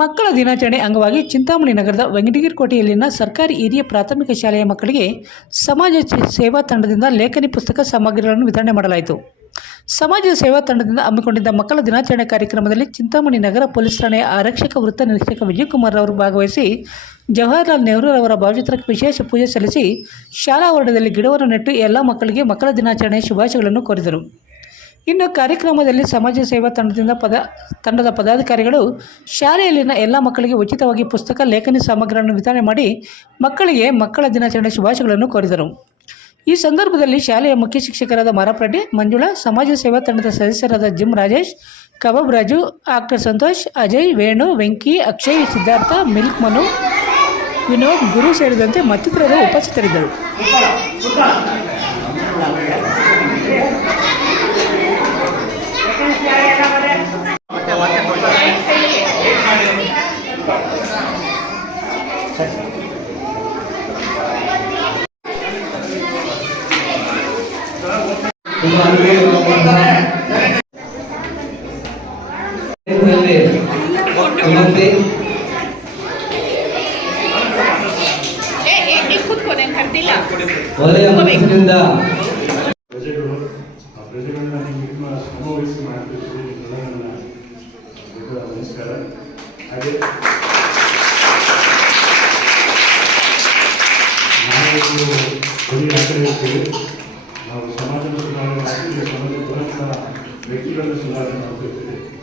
ಮಕ್ಕಳ ದಿನಾಚರಣೆ ಅಂಗವಾಗಿ ಚಿಂತಾಮಣಿ ನಗರದ ವೆಂಕಟಗಿರಿಕೋಟೆಯಲ್ಲಿನ ಸರ್ಕಾರಿ ಹಿರಿಯ ಪ್ರಾಥಮಿಕ ಶಾಲೆಯ ಮಕ್ಕಳಿಗೆ ಸಮಾಜ ಸೇವಾ ತಂಡದಿಂದ ಲೇಖನಿ ಪುಸ್ತಕ ಸಾಮಗ್ರಿಗಳನ್ನು ವಿತರಣೆ ಮಾಡಲಾಯಿತು. ಸಮಾಜ ಸೇವಾ ತಂಡದಿಂದ ಹಮ್ಮಿಕೊಂಡಿದ್ದ ಮಕ್ಕಳ ದಿನಾಚರಣೆ ಕಾರ್ಯಕ್ರಮದಲ್ಲಿ ಚಿಂತಾಮಣಿ ನಗರ ಪೊಲೀಸ್ ಠಾಣೆಯ ಆರಕ್ಷಕ ವೃತ್ತ ನಿರೀಕ್ಷಕ ವಿಜಯಕುಮಾರ್ ಅವರು ಭಾಗವಹಿಸಿ ಜವಾಹರಲಾಲ್ ನೆಹರು ಅವರ ಭಾವಚಿತ್ರಕ್ಕೆ ವಿಶೇಷ ಪೂಜೆ ಸಲ್ಲಿಸಿ ಶಾಲಾ ಆವರಣದಲ್ಲಿ ಗಿಡವನ್ನು ನೆಟ್ಟು ಎಲ್ಲ ಮಕ್ಕಳಿಗೆ ಮಕ್ಕಳ ದಿನಾಚರಣೆಯ ಶುಭಾಶಯಗಳನ್ನು ಕೋರಿದರು. ಇನ್ನು ಕಾರ್ಯಕ್ರಮದಲ್ಲಿ ಸಮಾಜ ಸೇವಾ ತಂಡದ ಪದಾಧಿಕಾರಿಗಳು ಶಾಲೆಯಲ್ಲಿನ ಎಲ್ಲ ಮಕ್ಕಳಿಗೆ ಉಚಿತವಾಗಿ ಪುಸ್ತಕ ಲೇಖನಿ ಸಾಮಗ್ರಿಗಳನ್ನು ವಿತರಣೆ ಮಾಡಿ ಮಕ್ಕಳಿಗೆ ಮಕ್ಕಳ ದಿನಾಚರಣೆ ಶುಭಾಶಯಗಳನ್ನು ಕೋರಿದರು. ಈ ಸಂದರ್ಭದಲ್ಲಿ ಶಾಲೆಯ ಮುಖ್ಯ ಶಿಕ್ಷಕರಾದ ಮಾರಪ್ರೆಡ್ಡಿ, ಮಂಜುಳಾ, ಸಮಾಜ ಸೇವಾ ತಂಡದ ಸದಸ್ಯರಾದ ಜಿಮ್ ರಾಜೇಶ್, ಕಬಾಬ್ ರಾಜು, ಆಕ್ಟರ್ ಸಂತೋಷ್, ಅಜಯ್, ವೇಣು, ವೆಂಕಿ, ಅಕ್ಷಯ್, ಸಿದ್ಧಾರ್ಥ, ಮಿಲ್ಕ್ ಮನು, ವಿನೋದ್, ಗುರು ಸೇರಿದಂತೆ ಮತ್ತಿತರರು ಉಪಸ್ಥಿತರಿದ್ದರು. ನಾವು ಸಮಾಜದ ಸುಧಾರಣೆ ವ್ಯಕ್ತಿಗಳ ಸುಧಾರಣೆ ಮಾಡ್ತಿರ್ತೀವಿ.